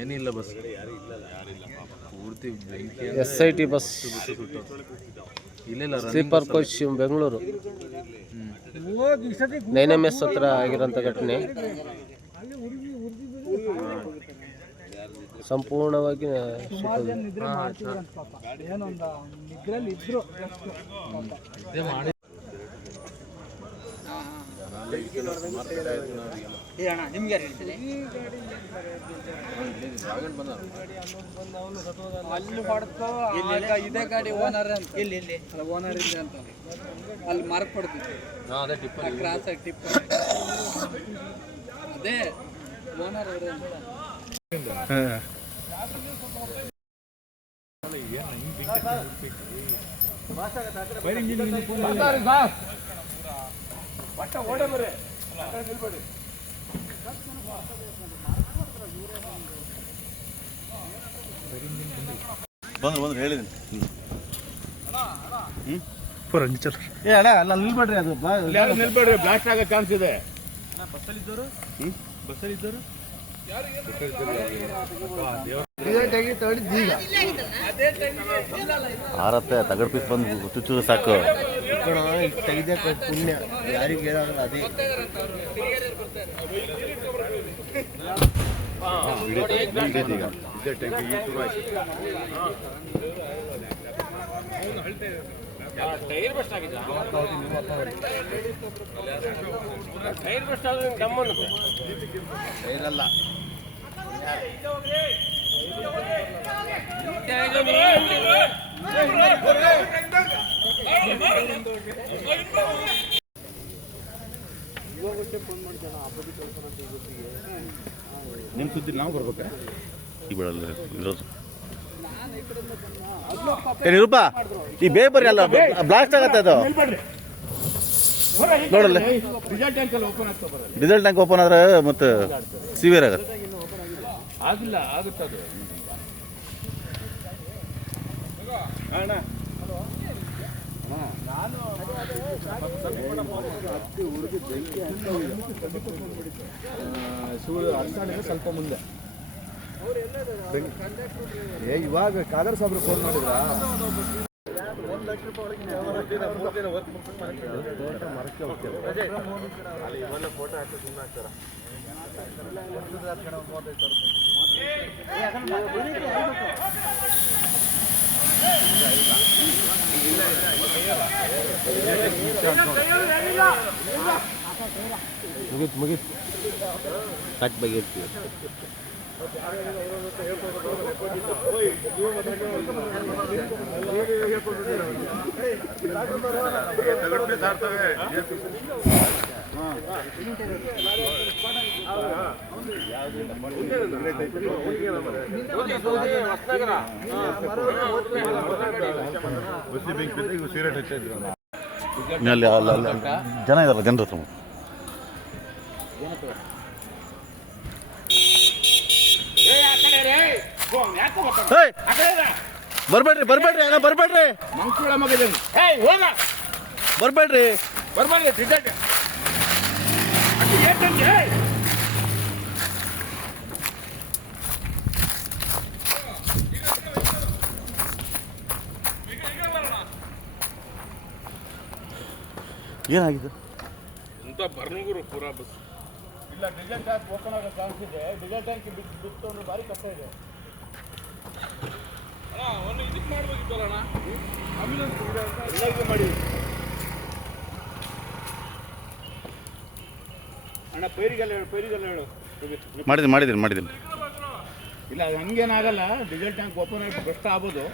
ಏನಿಲ್ಲ ಬಸ್ ಪೂರ್ತಿ SIT bus ಇಲ್ಲ ಸ್ಲೀಪರ್ ಕೋಚ್ ಬೆಂಗಳೂರು 9MS ಹತ್ರ ಆಗಿರೋಂಥ ಘಟನೆ ಸಂಪೂರ್ಣವಾಗಿ ಇದೇ ಗಾಡಿ ಓನರ್ ಅಂತ ಇಲ್ಲಿ ಓನರ್ ಇದೆ ಅಂತ ಅಲ್ಲಿ ಮಾರ್ಕ್ ಕೊಡ್ತೀವಿ ಕ್ರಾಸ್ ಆಗಿ ಟಿಪ್ ಅದೇ ಓನರ್ ಅವರೇ ಬಂದ್ರೆ ಹೇಳಿದ್ದೀನಿ ಏ ಅಣ್ಣ ಅಲ್ಲ ನಿಲ್ಬೇಡ್ರಿ ಅದು ನಿಲ್ಬೇಡ್ರಿ ಬ್ಲಾಸ್ಟ್ ಆಗೋ ಚಾನ್ಸ್ ಇದೆ. ಆರತ್ತೆ ತಗಡ್ ಪೀಸ್ ಬಂದು ಚುಚ್ಚೂರು ಸಾಕು. ತೆಗೆದ ಪುಣ್ಯ ಯಾರಿಗೆ ಹೇಳೋಲ್ಲ ಅದೇ ಟೈರ್ ಬಸ್ಟ್ ಆಗಿಲ್ಲ ಟೈರ್ ಬಸ್ಟ್ ಆದ್ರೆ ದಮ್ಮನ್ನು ಟೈರಲ್ಲ ನಿಮ್ಮ ಸುದ್ದಿ ನಾವು ಬರ್ಬೇಕಾ ಈ ಬಿಡಲ್ಲ ಇರೋದು ನಿರೂಪ ಈ ಬೇಗ ಬರ್ರಿ ಅಲ್ಲ ಬ್ಲಾಸ್ಟ್ ಆಗತ್ತೆ ಅದು ನೋಡಲ್ಲ ಡೀಸೆಲ್ ಟ್ಯಾಂಕ್ ಓಪನ್ ಆದ್ರೆ ಮತ್ತೆ ಸಿವಿಯರ್ ಆಗತ್ತೆ. ಆಗಿಲ್ಲ ಆಗುತ್ತದು ಸ್ವಲ್ಪ ಮುಂದೆ ಇವಾಗ ಕಾದರ್ ಸಾಬ್ರು ಫೋನ್ ಮಾಡಿದ್ರ ಮುಗೀತು ಕಟ್ ಬಗೆಯಿರ್ತೀವಿ. ಜನ ಇದಾರಲ್ಲ ಜನರ ಹತ್ರ ಬರ್ಬೇಡ್ರಿ ಬರ್ಬೇಡ್ರಿ ಅಣ್ಣ ಬರ್ಬೇಡ್ರಿ ಬರ್ಬೇಡ್ರಿ ಏನಾಗಿದೆ ಅಂತ ಬರ್ನೂರು ಪೂರಾ ಬಸ್ ಇಲ್ಲ ಡೀಸೆಲ್ ಟ್ಯಾಂಕ್ ಓಪನ್ ಆಗೋ ಚಾನ್ಸ್ ಇದೆ. ಡೀಸೆಲ್ ಟ್ಯಾಂಕ್ ಬಿಟ್ಟು ಒಂದು ಭಾರಿ ಕಷ್ಟ ಇದೆ ಅಣ್ಣ. ಒಂದು ಇದಕ್ಕೆ ಮಾಡ್ಬೇಕಿತ್ತಲ್ಲ ಅಣ್ಣ ಆಂಬ್ಯುಲೆನ್ಸ್ ಎಲ್ಲರಿಗೂ ಮಾಡಿ ಅಣ್ಣ. ಪೈರಿಗೆಲ್ಲ ಹೇಳು ಮಾಡಿದ್ದೀನಿ ಇಲ್ಲ ಅದು ಹಂಗೇನಾಗಲ್ಲ. ಡೀಸೆಲ್ ಟ್ಯಾಂಕ್ ಓಪನ್ ಆಗಿ ಕಷ್ಟ ಆಗ್ಬೋದು.